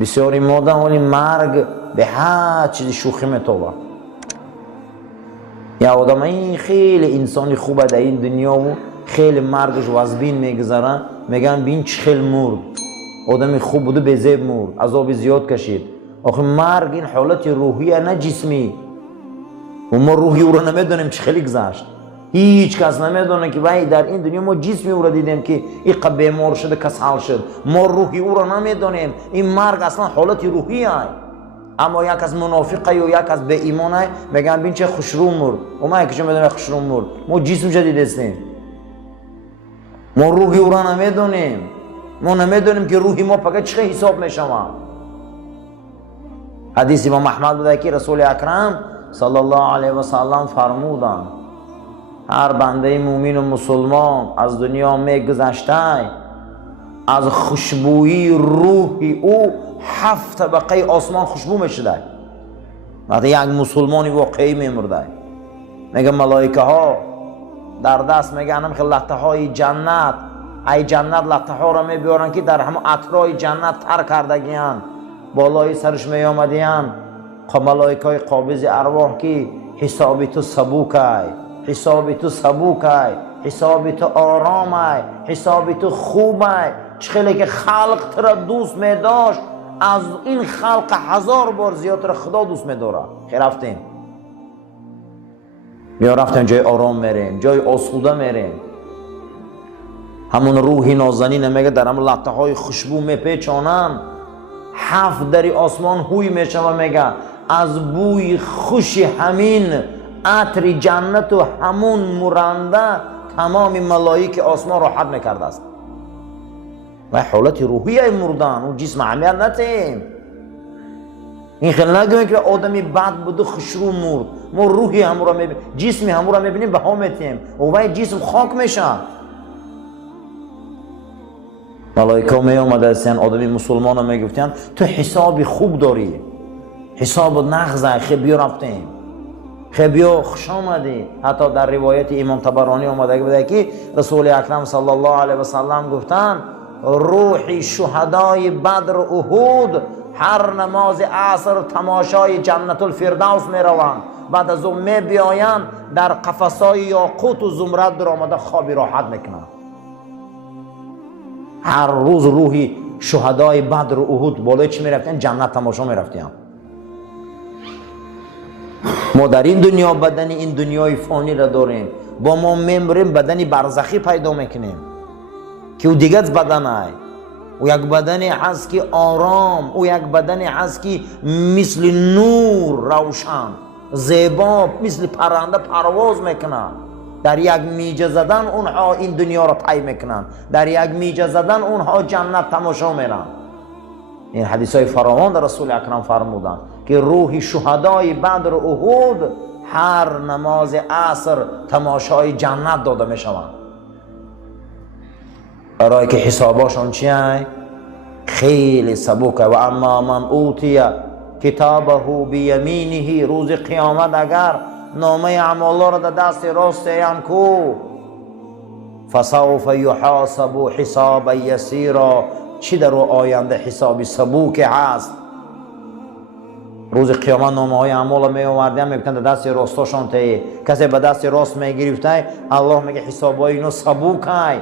بسیاری مردن ولی مرگ به هر چیزی شوخی میتوبه. یا آدم این خیلی انسانی خوبه در این دنیا و خیلی مرگش و از بین میگذارن، میگن بین چه خیلی مرد، آدمی خوب بوده به زیب مرد، عذاب زیاد کشید. آخه مرگ این حالت روحیه نه جسمی، و ما روحی او را نمیدونیم چه خیلی گذشت. هیچ کس نمیدونه که وای در این دنیا ما جسمی او را دیدیم که این قبل بیمار شده کسل شد، ما روحی او را نمیدونیم. این مرگ اصلا حالت روحیه. اما یک از منافقه یا یک از به ایمانه میگن بین چه خوشرو مرد، و ما یکیشون میدونیم خوشرو مرد، ما جسم جدید هستیم، ما روحی او را نمیدونیم. ما نمیدونیم که روحی ما فقط چه حساب میشوه. حدیث امام احمد بوده که رسول اکرم صلی الله علیه و سلم فرمودن هر بنده مومن و مسلمان از دنیا میگذشته از خوشبویی روحی او 7 طبقه آسمان خوشبو میشده. وقتی یک مسلمانی واقعی میمرده میگه ملائکه ها در دست میگن که لطه های جنت، ای جنت لطه ها را میبیارن که در همه اطراف جنت تر کردگیان، بالای سرش میامدیان. ملائکه های قابض ارواح که حساب تو سبوکای، حساب تو سبوکای، حساب تو آرامای، حساب تو خوبای. چخیلی که خلق تر دوست میداشت از این خلق 1000 بار زیادتر خدا دوست میداره. خیر رفتیم یا رفتیم جای آرام میریم، جای آسوده میریم. همون روحی نازنین میگه در هم لطه های خوشبو میپیچانن، 7 دری آسمان هوی میشه و میگه از بوی خوش همین عطر جنت و همون مرنده تمام ملائک آسمان راحت میکرده است. و حالت روحی مردن و جسم عمیت نتیم. این خیلی نگویم که آدمی بد بوده خوشرو مرد، ما روحی همون را میبینیم، جسمی همون را میبینیم به ها میتیم و وای جسم خاک میشه. ملائکه می آمده هستن آدمی مسلمان ها میگفتن تو حسابی خوب داری، حساب نغزه، خیلی بیا رفتیم، خیلی بیا خوش آمدی. حتی در روایت امام طبرانی آمده بوده که رسول اکرم صلی الله علیه و سلم گفتن روحی شهدای بدر و احد هر نماز عصر تماشای جنت الفردوس می روند، بعد از اون می بیایند در قفسای یاقوت و زمرد در آمده خوابی راحت میکنند. هر روز روحی شهدای بدر و احد بالای چی می رفتن؟ جنت تماشا می رفتن. ما در این دنیا بدن این دنیای فانی را داریم، با ما میمریم بدنی برزخی پیدا میکنیم که او دیگه بدن های، او یک بدنی هست که آرام، او یک بدنی هست که مثل نور روشن زیبا مثل پرنده پرواز میکنن. در یک میجه زدن اونها این دنیا را طی میکنن، در یک میجه زدن اونها جنت تماشا میرن. این حدیث های فراوان در رسول اکرم فرمودن که روح شهدای بدر و احد هر نماز عصر تماشای جنت داده میشوند، برای که حساباشون چیه؟ خیلی سبکه. و اما من اوتی کتابه بیمینه، روز قیامت اگر نامه اعمال را در دست راست کو فسوف یحاسب حسابا یسیرا، چی در آینده حسابی سبوک هست. روز قیامت نامه های اعمال می آوردن میگفتن در دست راستاشون ته، کسی به دست راست میگرفته الله میگه حسابای اینو سبوکای.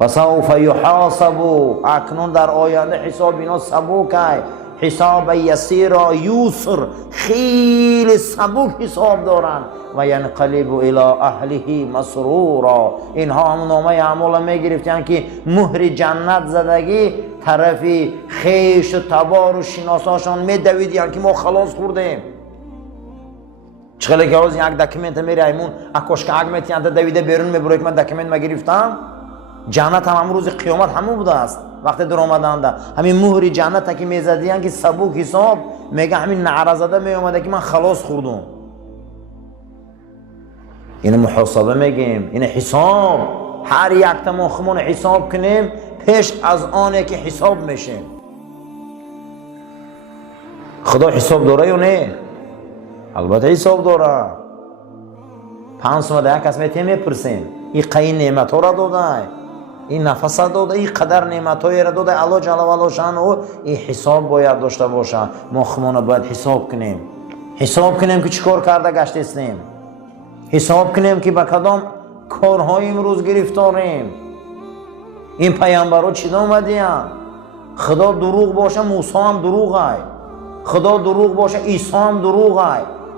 فسوف یحاسب، اکنون در آینده حساب اینا سبوکای، حساب یسیرا یسر، خیلی سبک حساب دارن. و ینقلب الی اهله مسرورا، اینها هم نامه اعمال میگرفتن که مهر جنت زدگی طرفی خیش و تبار و شناساشان میدویدن که ما خلاص خوردیم. چخیلی که از یک دکمنت میره ایمون اکوشک اگ میتیند دویده بیرون میبره که من دکمنت میگرفتم. جنت هم امروز قیامت همون بوده است. وقتی در آمدند همین مهر جنت که میزدیان که سبوک حساب میگه همین نعره زده میومده که من خلاص خوردم. این محاسبه میگیم، این حساب، هر یک تمام خمون حساب کنیم پیش از آنه که حساب میشیم. خدا حساب داره یا نه؟ البته حساب داره. 5 یک کس میتیم میپرسیم این قیین نعمت ها را داده، این نفس داده، این قدر نعمت‌های را داده الله جل و علا شأن او، این حساب باید داشته باشه. ما خودمون باید حساب کنیم، حساب کنیم که چیکار کرده گشتیم، حساب کنیم که به کدام کارهای امروز گرفتاریم. این پیامبرها چی اومدن؟ خدا دروغ باشه موسی هم دروغه، خدا دروغ باشه عیسی هم دروغه،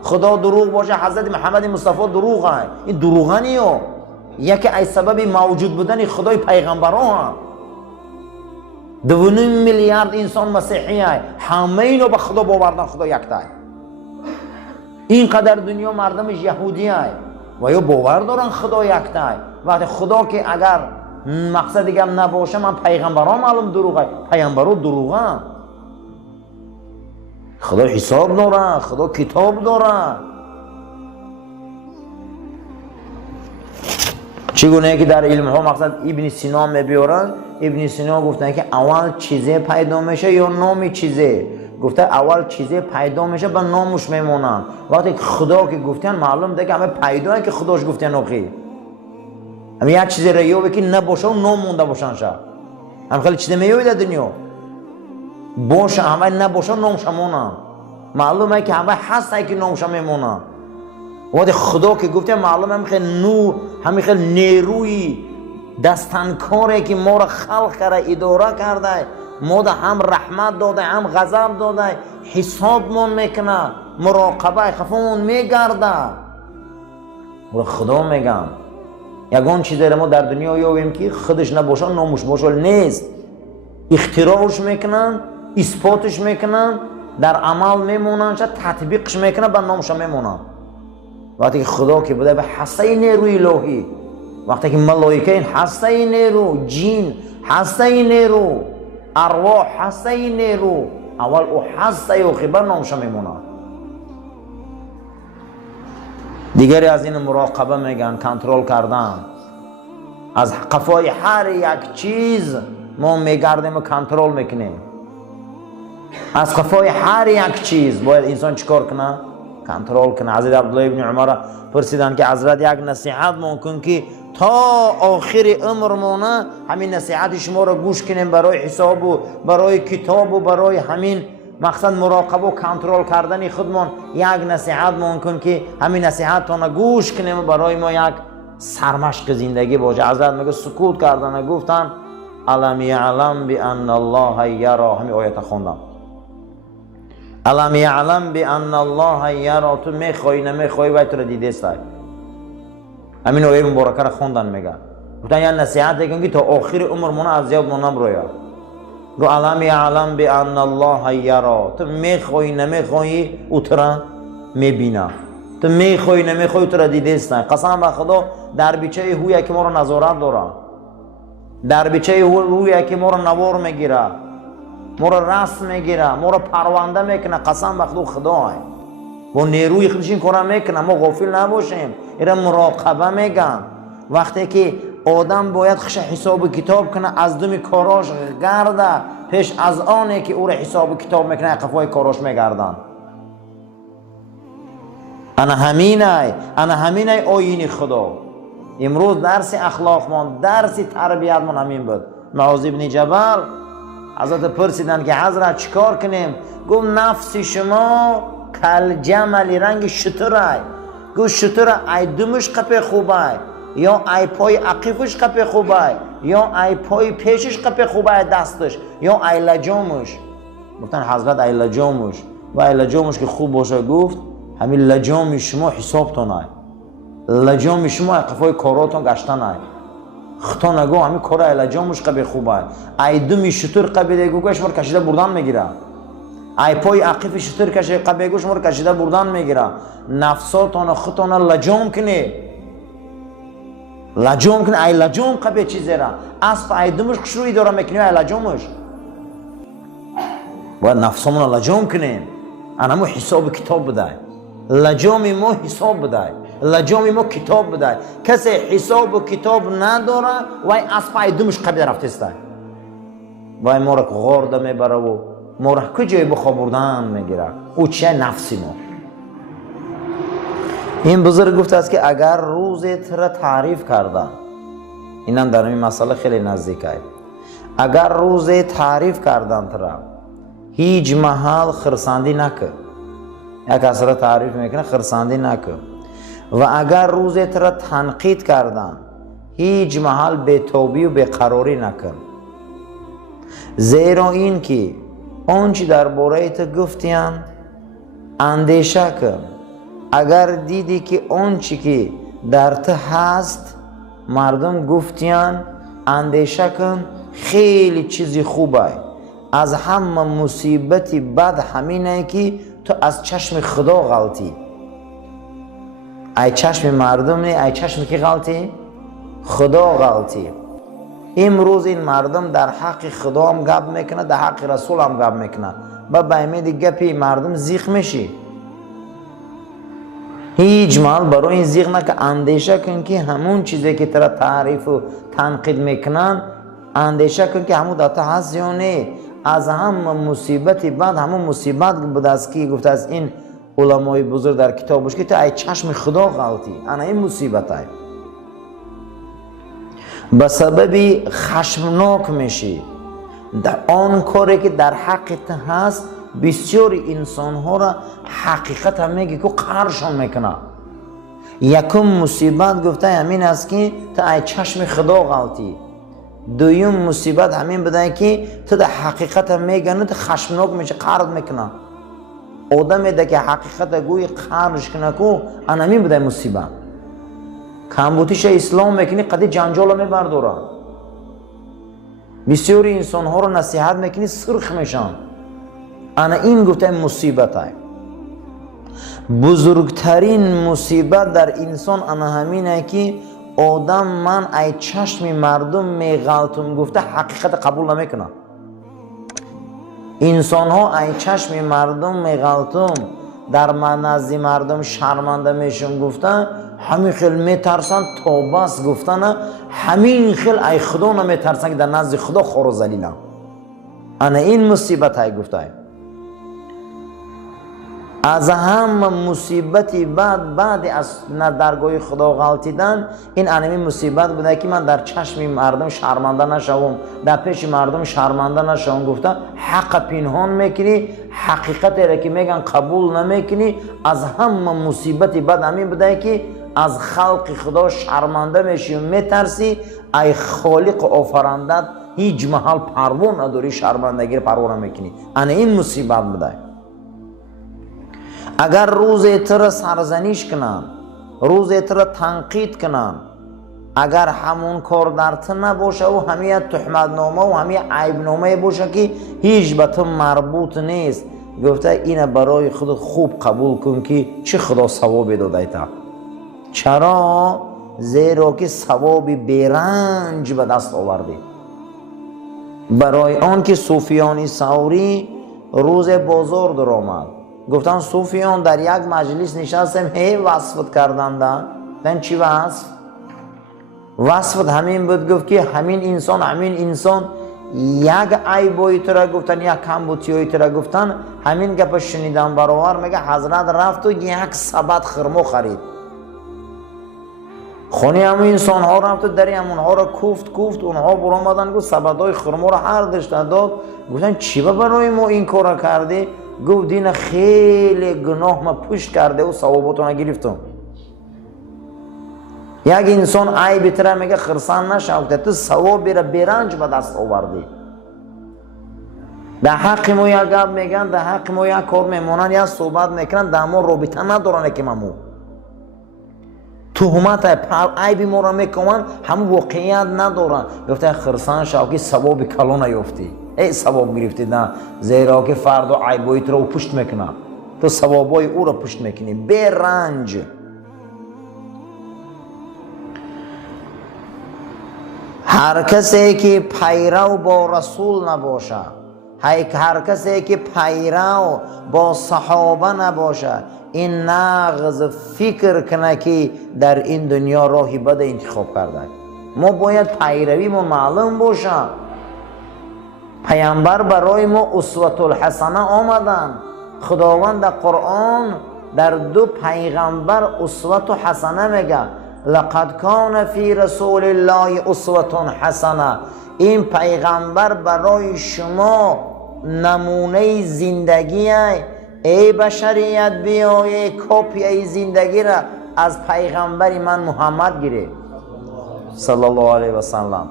خدا دروغ باشه حضرت محمد مصطفی دروغه. این دروغنیه. یکی از سبب موجود بودن خدای پیغمبرها هم 2.5 میلیارد انسان مسیحی هست، همه اینو به خدا باوردن خدا یکتای. اینقدر دنیا مردمش یهودی هست و یا باور دارن خدا یکتای. وقتی خدا که اگر مقصد دیگه نباشه من پیغمبرها معلوم دروغه، پیغمبرها دروغه. خدا حساب داره، خدا کتاب داره. چگونه که در علم ها مقصد ابن سینا میبیارن، ابن سینا گفتن که اول چیزه پیدا میشه یا نام چیزه. گفته اول چیزه پیدا میشه به نامش میمونن. وقتی خدا که گفتن معلوم ده که همه پیداه که خداش گفتن اوکی. همه یک چیزی ریوه که نباشه و نام مونده باشن شد. هم خیلی چیزی میوی در دنیا باشه همه نباشه و نامش مونن. معلومه که همه هسته که نامش میمونن. وقتی خدا که گفته معلومه همه خیلی نور، همه خیلی نیروی دستنکاره که ما را خلق کرده، اداره کرده، ما ده هم رحمت داده هم غضب داده، حساب ما میکنه، مراقبه خفمون میگرده. و خدا میگم یگان چیزی را ما در دنیا یابیم که خودش نباشه نامش باشه نیست. اختراعش میکنن، اثباتش میکنن، در عمل میمونن، چه تطبیقش میکنن به نامش میمونن. وقتی که خدا که بوده به هسته نیروی الهی، وقتی که ملائکه این هسته نیرو، جین هسته نیرو، ارواح هسته نیرو، اول او هسته و خبر نامش میمونه. دیگری از این مراقبه میگن، کنترل کردن. از قفای هر یک چیز ما میگردیم و کنترل میکنیم. از قفای هر یک چیز باید انسان چیکار کنه؟ کنترل کنه. حضرت عبدالله ابن عمر پرسیدن که حضرت یک نصیحت ممکن که تا آخر عمرمونه همین نصیحت شما را گوش کنیم برای حساب و برای کتاب و برای همین مقصد مراقبه و کنترل کردن خودمان. یک نصیحت ممکن که همین نصیحت تا گوش کنیم و برای ما یک سرمشق زندگی باشه. حضرت میگه سکوت کردن، گفتن الم یعلم بان الله یرا. همین آیت خوندم، الم یعلم بان الله یرا. تو میخوای نمیخوای و تو را دیده است. همین آیه مبارکه را خوندن. میگه گفتن یا نصیحت دیگه تا آخر عمرمون از زیاد مونم رویا. گو الم یعلم بان الله یرا. تو میخوای نمیخوای او تو را میبینه، تو میخوای نمیخوای تو را دیده است. قسم به خدا در بیچه هویی که ما را نظارت داره، در بیچه هویی که ما را نوار میگیره، ما را رسم میگیره، ما را پرونده میکنه. قسم به خدا خدای با نیروی خودش این کارا میکنه. ما غافل نباشیم. اینا مراقبه میگن. وقتی که آدم باید خش حساب و کتاب کنه از دم کاراش گرده، پیش از آنه که او را حساب و کتاب میکنه قفای کاراش میگردن. انا همینه آیین خدا. امروز درس اخلاق من، درس تربیت من همین بود. معاذ ابن جبل حضرت پرسیدن که حضرت چیکار کنیم؟ گفت نفس شما کل جملی رنگ شتره. گفت شتره ای دمش قپه خوبه یا ای پای عقیفش قپه خوبه یا ای پای پیشش قپه خوبه دستش یا ای لجامش. گفتن حضرت ای لجامش. و ای لجامش که خوب باشه گفت همین لجام شما حسابتان. لجام شما قفای کاراتون گشتن. خطا نگو همین کار ای لجامش قبه خوبه. ای دمی شتر قبه دیگو گوش مر کشیده بردن میگیره. ای پای عقیف شتر کشه قبه گوش مر کشیده بردن میگیره. نفساتون خطانا لجام کنه، لجام کنه. ای لجام قبه چیزی را اسب ای دمش کشروی داره میکنه ای لجامش. باید نفسمون لجام کنیم. انمو حساب کتاب بده. لجام ما حساب بده، لجام ما کتاب بده. کسی حساب و کتاب نداره وای اسب دمش قبیل رفته است. وای ما را غارده میبره و ما را کجای بخوابردن میگیره. او چه نفسی ما. این بزرگ گفته است که اگر روز را تعریف کردن اینم در این مسئله خیلی نزدیکه. اگر روزه تعریف کردن ترا هیچ محل خرساندی نکن، یک اصلا تعریف میکنه خرساندی نکن. و اگر روزه ترا تنقید کردن هیچ محل بی‌توبی و بی‌قراری نکن، زیرا این که آنچه در باره تو گفتیان اندیشه کن. اگر دیدی که آنچه که در تو هست مردم گفتیان اندیشه کن، خیلی چیزی خوبه. از همه مصیبتی بد همینه که تو از چشم خدا غلطی. ای چشم مردم نه، ای چشم کی غلطی؟ خدا غلطی. امروز این مردم در حق خدا هم گپ میکنه، در حق رسول هم گپ میکنه. با باید گپی مردم زیخ میشی. هیچ مال برای این زیغ نکن. اندیشه کن که همون چیزی که ترا تعریف و تنقید میکنن اندیشه کن که همون داتا هست یا نه. از همه مصیبتی بعد همون مصیبت بود است که گفته از این علمای بزرگ در کتابش که تو ای چشم خدا غلطی. انا این مصیبت های به سبب خشمناک میشی در آن کاری که در حقت هست. بسیاری انسان ها را حقیقت هم میگه که قهرشان میکنه. یکم مصیبت گفته همین است که تو ای چشم خدا غلطی. دویم مصیبت همین بده که تو در حقیقت هم میگه تو خشمناک میشه، قهرت میکنه. آدم ده که حقیقت گوی قهرش کنه که ان همین بده مصیبت. کمبودیش اسلام میکنی قدی جنجال میبرداره. بسیاری انسان ها رو نصیحت میکنی سرخ میشن. انا این گفته مصیبت های بزرگترین مصیبت در انسان انا همینه که آدم من ای چشم مردم میغلطم گفته حقیقت قبول نمیکنه. انسان ها ای چشم مردم میغلطم در نزد مردم شرمنده میشم گفتن همین خیل میترسن تا بس گفتن همین خیل ای خدا نمیترسن که در نزد خدا خور و ذلیلن. انا این مصیبت های گفته. از همه مصیبتی بعد از درگاه خدا غلطیدن این انمی مصیبت بوده که من در چشم مردم شرمنده نشوم، در پیش مردم شرمنده نشوم. گفته حق پنهان میکنی، حقیقت را که میگن قبول نمیکنی. از همه مصیبتی بعد همین بوده که از خلق خدا شرمنده میشی و میترسی. ای خالق آفرندت هیچ محل پروا نداری، شرمندگی پروا نمیکنی. این مصیبت بوده. اگر روز تر سرزنش کنن، روز تر تنقید کنن، اگر همون کار در تو نباشه و همه تهمت نامه و همه عیب نامه باشه که هیچ به تو مربوط نیست، گفته اینه برای خود خوب قبول کن که چه خدا ثوابی داده تا. چرا؟ زیرا که ثواب بیرنج به دست آوردی. برای آن که سفیان ثوری روز بازار در آمد، گفتن سفیان در یک مجلس نشستیم هی وصفت کردن دن چی وصف؟ وصفت همین بود. گفت که همین انسان یک عیبایی تو را گفتن، یک کمبودی تو را گفتن. همین گپ شنیدن برابر میگه حضرت رفت و یک سبد خرما خرید. خونی همون انسان ها رفت و دری همون ها را کوفت. اونها برآمدن گفت سبدهای خرما را هر دشت داد. گفتن چی برای ما این کار را کردی؟ گفت دین خیلی گناه ما پشت کرده و ثواباتو نگرفتم. یک انسان عیب تره میگه خرسان نشوکته، تو ثوابی را بیرنج به دست آوردی. در حق ما یک گپ میگن، در حق ما یک کار میمونن یا صحبت میکنن، در ما رابطه ندارن که ممو تهمت عیب ما را میکنن، هم واقعیت ندارن. گفته خرسان شوکی ثواب کلان نیافتی، ای ثواب گرفتی نه، زیرا که فردا عیبایت را پشت میکنه، تو ثوابای او را پشت میکنی بی رنج. هر کسی که پیرو با رسول نباشه، هر کسی که پیرو با صحابه نباشه، این نغز فکر کنه که در این دنیا راهی بد انتخاب کرده. ما باید پیروی ما معلوم باشه. پیامبر برای ما اسوة الحسنه آمدن. خداوند در قرآن در دو پیغمبر اسوة حسنه میگه. لقد کان فی رسول الله اسوة حسنه، این پیغمبر برای شما نمونه زندگی ای بشریت بیای کپی زندگی را از پیغمبر من محمد گیری صلی الله علیه و سلم.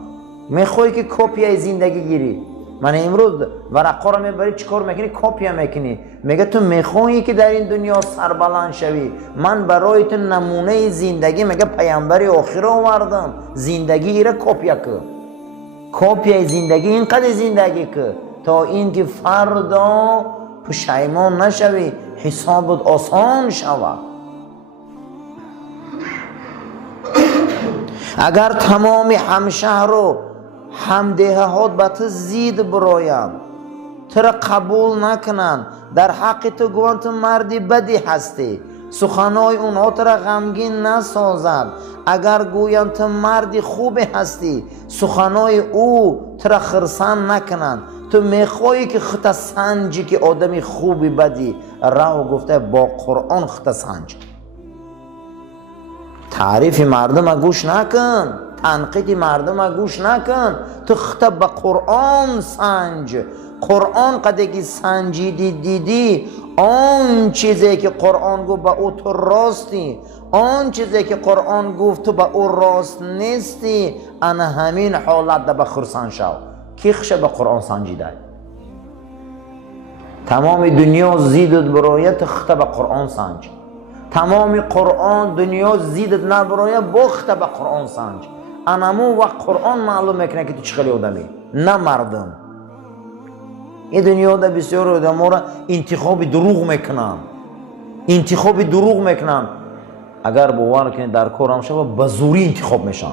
میخوای که کپی زندگی گیری؟ من امروز ورقا را میبری چیکار میکنی؟ کپی میکنی. میگه تو میخوایی که در این دنیا سربلند شوی، من برای تو نمونه زندگی میگه پیامبر آخر آوردم، زندگی ایره کپی که کپی زندگی اینقدر زندگی که تا اینکه فردا پشیمان نشوی، حسابت آسان شود. اگر تمام همشهر و همدههات به تو زید برایم، تو را قبول نکنن، در حق تو گوان تو مردی بدی هستی، سخنای اونها تو را غمگین نسازد. اگر گوین تو مردی خوبی هستی، سخنای او تو را خرسان نکنن. تو میخوایی که خطا سنجی که آدمی خوبی بدی، رو گفته با قرآن خطا سنج. تعریف مردم گوش نکن، تنقید مردم گوش نکن، تو خطا به قرآن سنج. قرآن قدری سنجیدی دیدی، آن چیزی که قرآن گفت به او تو راستی، آن چیزی که قرآن گفت تو به او راست نیستی، انا همین حالت ده به خرسان شو. کی خشه به قرآن سنجیده؟ تمام دنیا زیدت برای تو خطا به قرآن سنج. تمام قرآن دنیا زیدت نبرای بخت به قرآن سنج. انمو و قرآن معلوم میکنه که تو چه خیلی آدمی، نه مردم. این دنیا ده بسیار آدم را انتخاب دروغ میکنن، انتخاب دروغ میکنن. اگر باور کنید در کارم شد به زوری انتخاب میشن،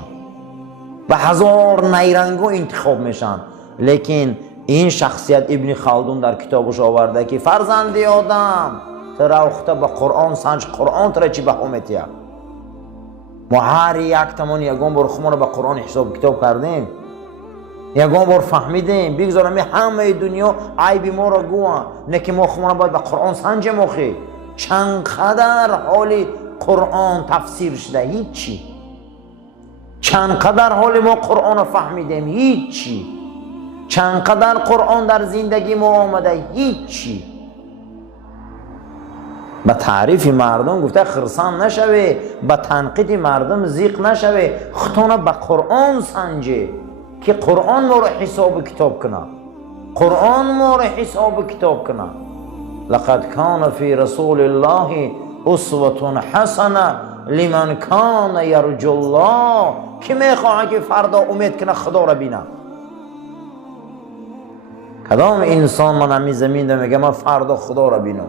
به هزار نیرنگو انتخاب میشن. لیکن این شخصیت ابن خلدون در کتابش آورده که فرزندی آدم تو را اخته به قرآن سنج، قرآن تو را چی بها میتیه؟ ما هر یک تمام یگان بار خمون به قرآن حساب کتاب کردیم، یگان بار فهمیدیم بگذارم همه دنیا عیب ما را گوه، نه که ما خمون باید به قرآن سنج مخی. چند قدر حال قرآن تفسیر شده؟ هیچی. چند قدر حال ما قرآن فهمیدیم؟ هیچی. چند قدر قرآن در زندگی ما آمده؟ هیچی. به تعریف مردم گفته خرسان نشوی، به تنقید مردم زیق نشوی، خطانه به قرآن سنجه که قرآن ما را حساب کتاب کنه، قرآن ما را حساب کتاب کنه. لقد کان فی رسول الله اسوة حسنه لمن کان یرجو الله. کی میخواه که فردا امید کنه خدا را بینه؟ کدام انسان من همی زمین ده میگه من فردا خدا را بینم؟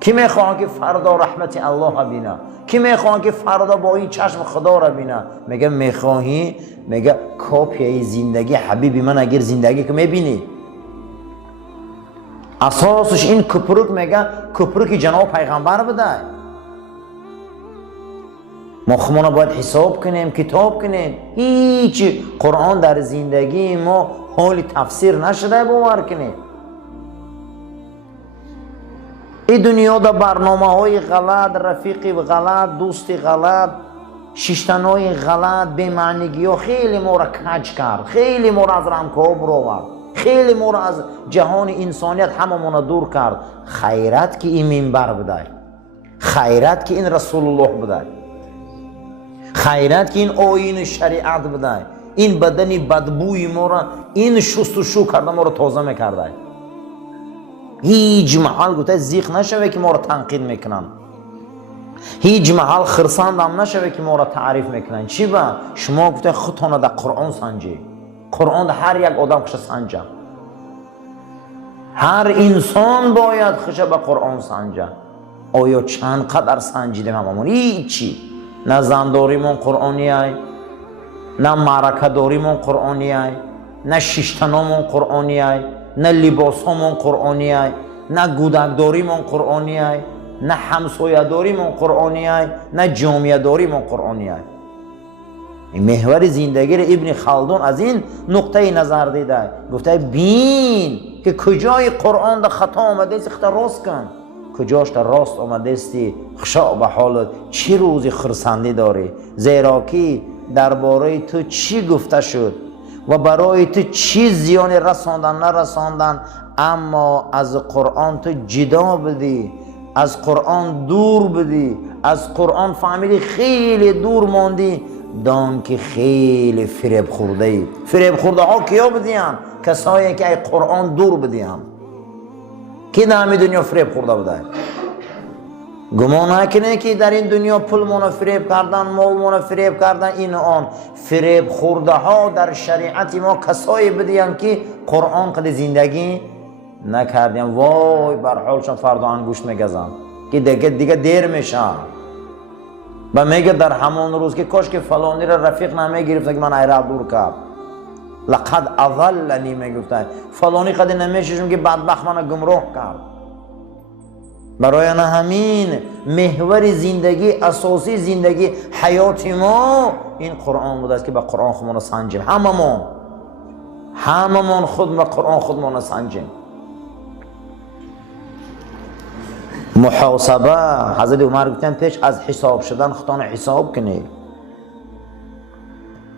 کی میخواه که فردا رحمت الله را بینه؟ کی میخواه که فردا با این چشم خدا را بینه؟ میگه میخواهی؟ میگه کپی زندگی حبیبی من اگر زندگی که میبینی اساسش این کپرک، میگه کپرک جناب پیغمبر بده. ما خمونه باید حساب کنیم، کتاب کنیم. هیچ قرآن در زندگی ما حال تفسیر نشده باور کنیم. این دنیا دا برنامه های غلط، رفیقی غلط، دوستی غلط، شیشتن های غلط، بیمعنیگی ها خیلی ما را کج کرد، خیلی ما را از رمکاب رو آورد، خیلی ما را از جهان انسانیت همه ما دور کرد. خیرت که این منبر بده، خیرت که این رسول الله بده، خیرت که این آیین شریعت بده، این بدنی بدبوی ما را این شست و شو کرده، ما را تازه میکرده. هیچ محل گوته زیق نشوه که ما را تنقید میکنن، هیچ محل خرساندم نشوه که ما را تعریف میکنن. چی با شما گوته خودتان در قرآن سنجی؟ قرآن در هر یک آدم خش سنجه، هر انسان باید خش به قرآن سنجه. آیا چند قدر سنجیدیم هممون؟ هیچی. نه زنداریمون قرآنی های، نه معرکه داریمون قرآنی های، نه شیشتنامون قرآنی های، نه لباسامون قرآنی های، نه گودک داریمون قرآنی های، نه همسایه داریمون قرآنی های، نه جامعه داریمون قرآنی های. این محور زندگی را ابن خلدون از این نقطه نظر دیده، گفته بین که کجای قرآن در خطا آمده است خطا راست کن. کجاش تا راست آمدستی خشاع به حالت چی روزی خرسندی داری، زیرا که درباره تو چی گفته شد و برای تو چی زیان رساندن نرساندن، اما از قرآن تو جدا بدی، از قرآن دور بدی، از قرآن فهمیدی خیلی دور ماندی، دان که خیلی فریب خورده ای. فریب خورده ها کیا بدیم؟ کسایی که ای قرآن دور بدیم. کی در همین دنیا فریب خورده بوده؟ گمان نکنه که در این دنیا پول مون فریب کردن، مال مون فریب کردن، این آن. فریب خورده ها در شریعت ما کسایی بدیم که قرآن قد زندگی نکردیم. وای بر حالشان فردا انگوشت میگزن که دیگه دیر میشه و میگه در همان روز که کاش که فلانی را رفیق نمیگرفت که من ایرا دور کرد، لقد اضلنی میگفتن فلانی قد نمیششم که بدبخت من گمراه کرد. برای نه همین محور زندگی، اساسی زندگی حیات ما این قرآن بوده است که با قرآن خودمون سنجیم. هممون خود با قرآن خودمون سنجیم. محاسبه حضرت عمر گفتن پیش از حساب شدن خودتان حساب کنید.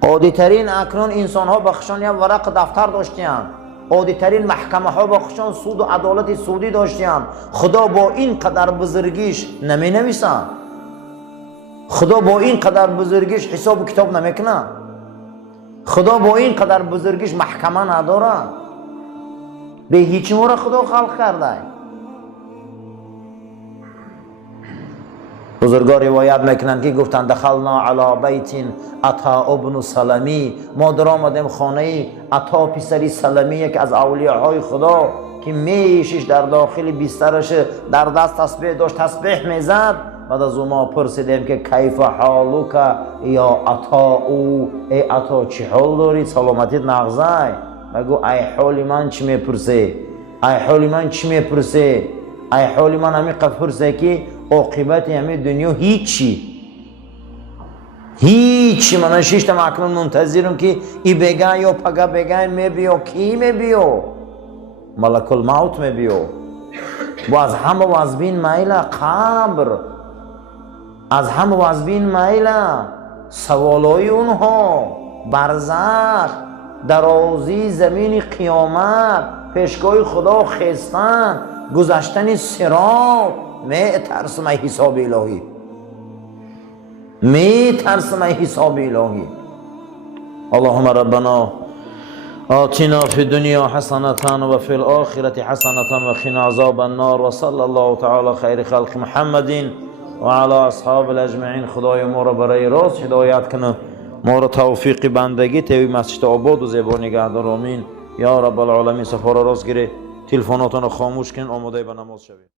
عادی ترین اکنون انسان ها بخشان یا ورق دفتر داشتیان، عادی ترین محکمه ها بخشان سود و عدالت سودی داشتیان. خدا با این قدر بزرگیش نمی نویسه، خدا با این قدر بزرگیش حساب و کتاب نمیکنه، خدا با این قدر بزرگیش محکمه نداره. به هیچ مورد خدا خلق کرده. بزرگان روایت میکنند که گفتند دخلنا علی بیت عطا ابن سلمی، ما در آمدیم خانه عطا پسری سلمی که از اولیاءهای خدا که میشش در داخل بسترش در دست تسبیح داشت، تسبیح میزد. بعد از ما پرسیدیم که کیف حالک یا عطا او، ای عطا چه حال داری، سلامتیت نغزه؟ بگو ای حال من چی میپرسه، ای حال من چی میپرسه، ای حال من همین قفرسه که عاقبت همه دنیا هیچی. من شش تا اکنون منتظرم که ای بگه یا پگه بگه میبیو. کی میبیو؟ ملک الموت میبیو. و از همه و از بین میله قبر، از همه و از بین میله سوالای اونها، برزخ، درازی زمین قیامت، پیشگاه خدا خستن، گذشتن صراط. می ترسم حساب الهی، می ترسم حساب الهی. اللهم ربنا آتنا في الدنيا حسنة وفي الآخرة حسنة وقنا عذاب النار. وصلى الله تعالى خير خلق محمد وعلى أصحاب الأجمعين. خدای ما را برای راست هدایت کنه، ما را توفیق بندگی توی مسجد آباد و زیبا نگهدار. آمین یا رب العالمین. سفاره راست گیره، تلفناتون رو خاموش کن، آماده به نماز شوید.